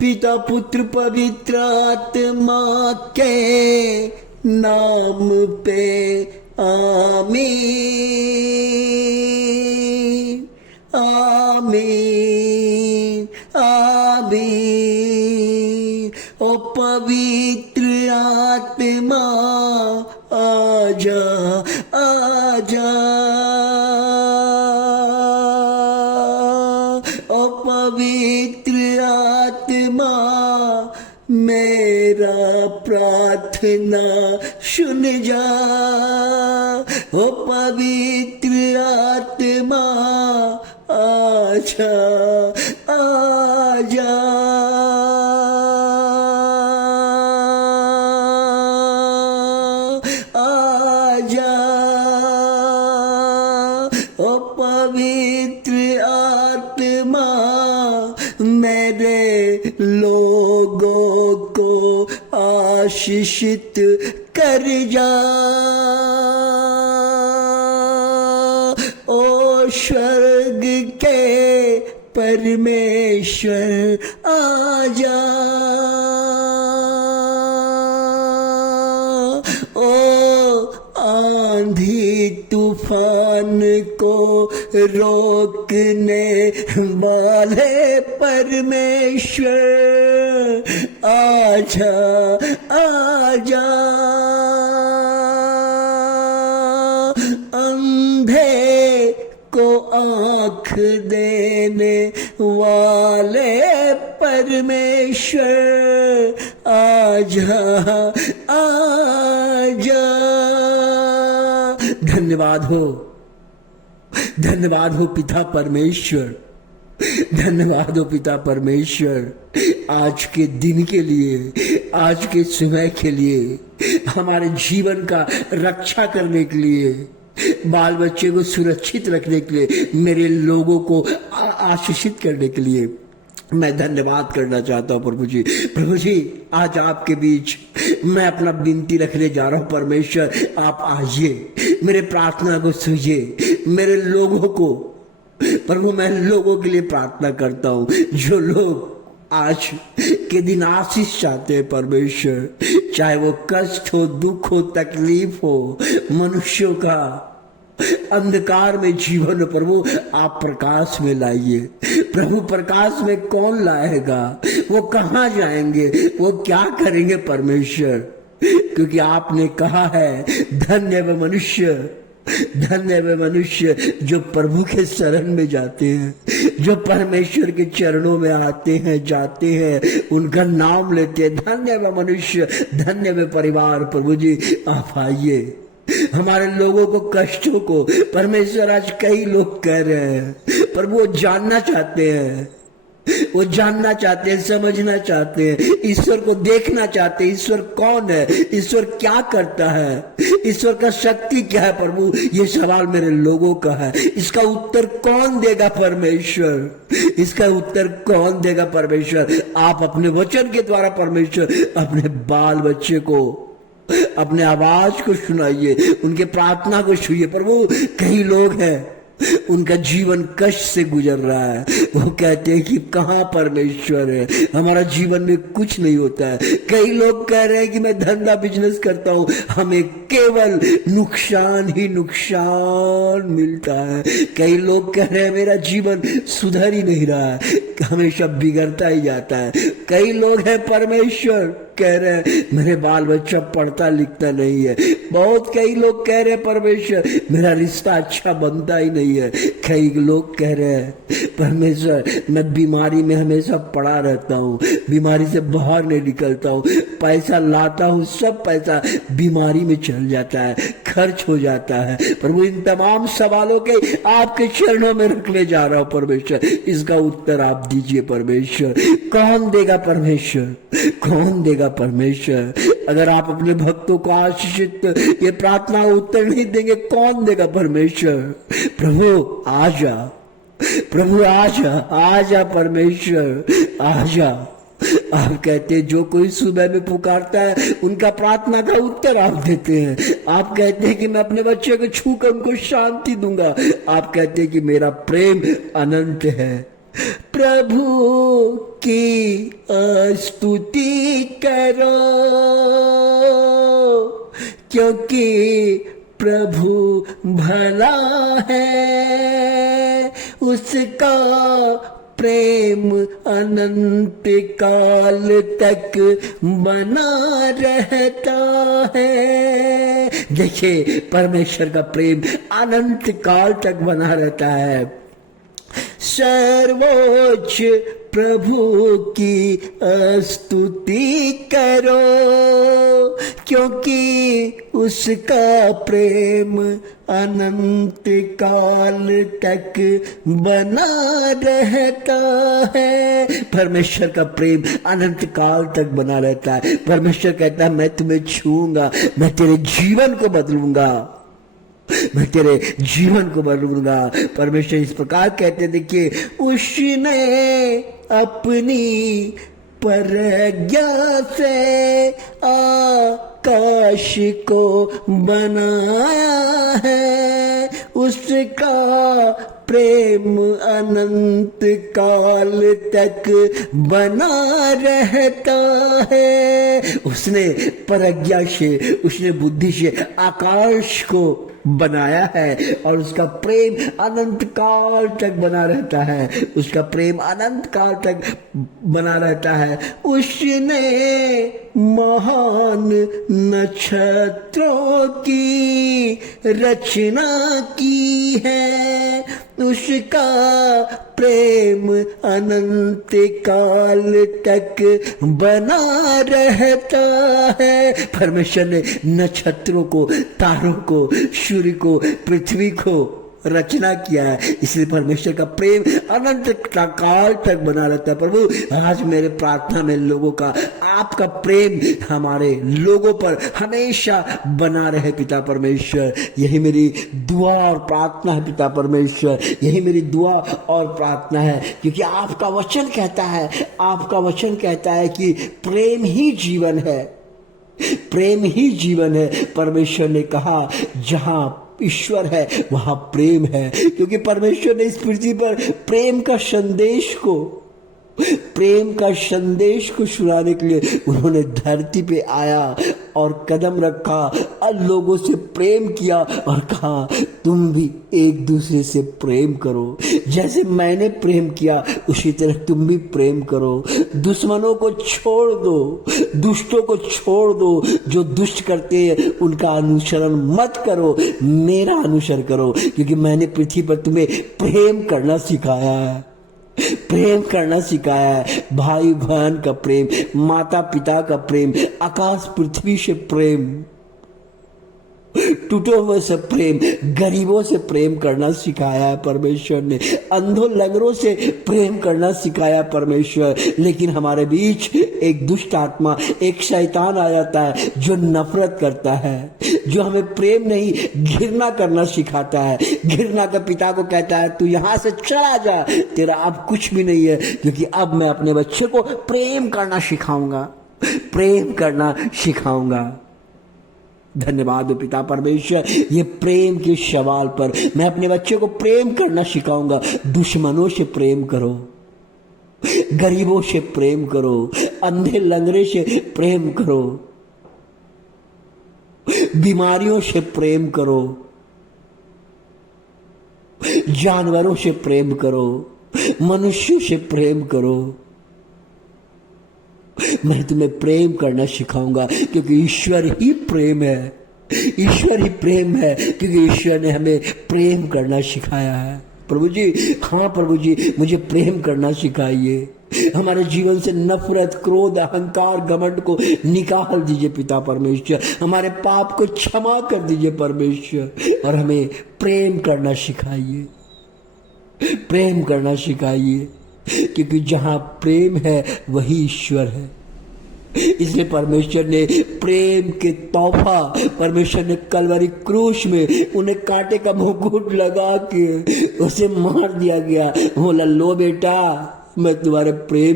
पिता पुत्र पवित्र आत्मा के नाम पे आमीन आमीन आमीन। ओ पवित्र आत्मा आजा आजा, ओ पवित्र आत्मा मेरा प्रार्थना सुन जा। ओ पवित्र आत्मा आजा आजा, आजा। ओ पवित्र आत्मा मेरे लोगों को आशीषित कर जा। ओ स्वर्ग के परमेश्वर आजा। ओ आंधी तूफान को रोकने वाले परमेश्वर आजा आजा। अंधे को आँख देने वाले परमेश्वर आजा आजा। धन्यवाद हो पिता परमेश्वर, धन्यवाद हो पिता परमेश्वर, आज के दिन के लिए, आज के समय के लिए, हमारे जीवन का रक्षा करने के लिए, बाल बच्चे को सुरक्षित रखने के लिए, मेरे लोगों को आशीषित करने के लिए मैं धन्यवाद करना चाहता हूँ प्रभु जी। प्रभु जी, आज आपके बीच मैं अपना विनती रखने जा रहा हूँ। परमेश्वर आप आइए, मेरे प्रार्थना को सुनिए, मेरे लोगों को, प्रभु मैं लोगों के लिए प्रार्थना करता हूँ जो लोग आज के दिन आशीष चाहते हैं परमेश्वर, चाहे वो कष्ट हो, दुख हो, तकलीफ हो, मनुष्यों का अंधकार में जीवन, प्रभु आप प्रकाश में लाइए। प्रभु प्रकाश में कौन लाएगा, वो कहाँ जाएंगे, वो क्या करेंगे परमेश्वर, क्योंकि आपने कहा है धन्य वह मनुष्य, धन्य वह मनुष्य जो प्रभु के शरण में जाते हैं, जो परमेश्वर के चरणों में आते हैं, जाते हैं, उनका नाम लेते हैं। धन्य वह मनुष्य, धन्य वह परिवार। प्रभु जी आप आइए, हमारे लोगों को, कष्टों को, परमेश्वर आज कई लोग कह रहे हैं प्रभु वो जानना चाहते हैं, वो जानना चाहते हैं, समझना चाहते हैं, ईश्वर को देखना चाहते हैं। ईश्वर कौन है, ईश्वर क्या करता है, ईश्वर का शक्ति क्या है। प्रभु ये सवाल मेरे लोगों का है, इसका उत्तर कौन देगा परमेश्वर, इसका उत्तर कौन देगा परमेश्वर। आप अपने वचन के द्वारा परमेश्वर अपने बाल बच्चे को, अपने आवाज को सुनाइए, उनके प्रार्थना को सुनिए। प्रभु कई लोग हैं उनका जीवन कष्ट से गुजर रहा है, वो कहते हैं कि कहाँ परमेश्वर है, हमारा जीवन में कुछ नहीं होता है। कई लोग कह रहे हैं कि मैं धंधा बिजनेस करता हूँ, हमें केवल नुकसान ही नुकसान मिलता है। कई लोग कह रहे हैं मेरा जीवन सुधर ही नहीं रहा है, हमेशा बिगड़ता ही जाता है। कई लोग हैं परमेश्वर कह रहे हैं मेरे बाल बच्चा पढ़ता लिखता नहीं है। बहुत कई लोग कह रहे हैं परमेश्वर मेरा रिश्ता अच्छा बनता ही नहीं है। कई लोग कह रहे हैं परमेश्वर मैं बीमारी में हमेशा पड़ा रहता हूँ, बीमारी से बाहर नहीं निकलता हूँ, पैसा लाता हूँ सब पैसा बीमारी में चल जाता है, खर्च हो जाता है। प्रभु इन तमाम सवालों के आपके चरणों में रखने जा रहा हूँ परमेश्वर, इसका उत्तर आप दीजिए परमेश्वर। कौन देगा परमेश्वर, कौन देगा परमेश्वर। अगर आप अपने भक्तों को आशीषित ये प्रार्थना उत्तर नहीं देंगे कौन देगा परमेश्वर। प्रभु आजा, प्रभु आजा, आजा परमेश्वर आजा। आप कहते हैं जो कोई सुबह में पुकारता है उनका प्रार्थना का उत्तर आप देते हैं। आप कहते हैं कि मैं अपने बच्चे को छूकर उनको शांति दूंगा। आप कहते हैं कि मेरा प्रेम अनंत है। प्रभु की स्तुति करो, क्योंकि प्रभु भला है, उसका प्रेम अनंत काल तक बना रहता है। देखिए, परमेश्वर का प्रेम अनंत काल तक बना रहता है। सर्वोच्च प्रभु की स्तुति करो, क्योंकि उसका प्रेम अनंत काल तक बना रहता है। परमेश्वर का प्रेम अनंत काल तक बना रहता है। परमेश्वर कहता है, मैं तुम्हें छूऊंगा, मैं तेरे जीवन को बदलूंगा, मैं तेरे जीवन को बदलूंगा। परमेश्वर इस प्रकार कहते, देखिए, उसने अपनी प्रज्ञा से आकाश को बनाया है, उसका प्रेम अनंत काल तक बना रहता है। उसने प्रज्ञा से, उसने बुद्धि से आकाश को बनाया है और उसका प्रेम अनंत काल तक बना रहता है। उसका प्रेम अनंत काल तक बना रहता है। उसने महान नक्षत्रों की रचना की है, उसका प्रेम अनंत काल तक बना रहता है। परमेश्वर ने नक्षत्रों को, तारों को, सूर्य को, पृथ्वी को रचना किया है, इसलिए परमेश्वर का प्रेम अनंत काल तक बना रहता है। प्रभु, आज मेरे प्रार्थना में लोगों का, आपका प्रेम हमारे लोगों पर हमेशा बना रहे पिता परमेश्वर। यही मेरी दुआ और प्रार्थना है पिता परमेश्वर, यही मेरी दुआ और प्रार्थना है, क्योंकि आपका वचन कहता है, आपका वचन कहता है कि प्रेम ही जीवन है, प्रेम ही जीवन है। परमेश्वर ने कहा, जहां ईश्वर है वहां प्रेम है, क्योंकि परमेश्वर ने इस पृथ्वी पर प्रेम का संदेश को सुनाने के लिए उन्होंने धरती पे आया और कदम रखा और लोगों से प्रेम किया और कहा, तुम भी एक दूसरे से प्रेम करो, जैसे मैंने प्रेम किया उसी तरह तुम भी प्रेम करो। दुश्मनों को छोड़ दो, दुष्टों को छोड़ दो, जो दुष्ट करते हैं उनका अनुसरण मत करो, मेरा अनुसरण करो, क्योंकि मैंने पृथ्वी पर तुम्हें प्रेम करना सिखाया है, प्रेम करना सिखाया है। भाई बहन का प्रेम, माता पिता का प्रेम, आकाश पृथ्वी से प्रेम, टूटे हुए से प्रेम, गरीबों से प्रेम करना सिखाया है परमेश्वर ने, अंधों लंगड़ों से प्रेम करना सिखाया परमेश्वर। लेकिन हमारे बीच एक दुष्ट आत्मा, एक शैतान आ जाता है जो नफरत करता है, जो हमें प्रेम नहीं घृणा करना सिखाता है। घृणा का पिता को कहता है, तू यहां से चला जा, तेरा अब कुछ भी नहीं है, क्योंकि अब मैं अपने बच्चे को प्रेम करना सिखाऊंगा, प्रेम करना सिखाऊंगा। धन्यवाद पिता परमेश्वर, ये प्रेम के सवाल पर मैं अपने बच्चे को प्रेम करना सिखाऊंगा। दुश्मनों से प्रेम करो, गरीबों से प्रेम करो, अंधे लंगड़े से प्रेम करो, बीमारियों से प्रेम करो, जानवरों से प्रेम करो, मनुष्यों से प्रेम करो। मैं तुम्हें प्रेम करना सिखाऊंगा, क्योंकि ईश्वर ही प्रेम है, ईश्वर ही प्रेम है, क्योंकि ईश्वर ने हमें प्रेम करना सिखाया है। प्रभु जी, हाँ प्रभु जी, मुझे प्रेम करना सिखाइए। हमारे जीवन से नफरत, क्रोध, अहंकार, घमंड को निकाल दीजिए पिता परमेश्वर, हमारे पाप को क्षमा कर दीजिए परमेश्वर, और हमें प्रेम करना सिखाइए, प्रेम करना सिखाइए, क्योंकि जहां प्रेम है वही ईश्वर है। इसलिए परमेश्वर ने प्रेम के तोहफा, परमेश्वर ने कलवरी क्रूस में उन्हें कांटे का मुकुट लगा के उसे मार दिया गया। बोला, लो बेटा, मैं तुम्हारे प्रेम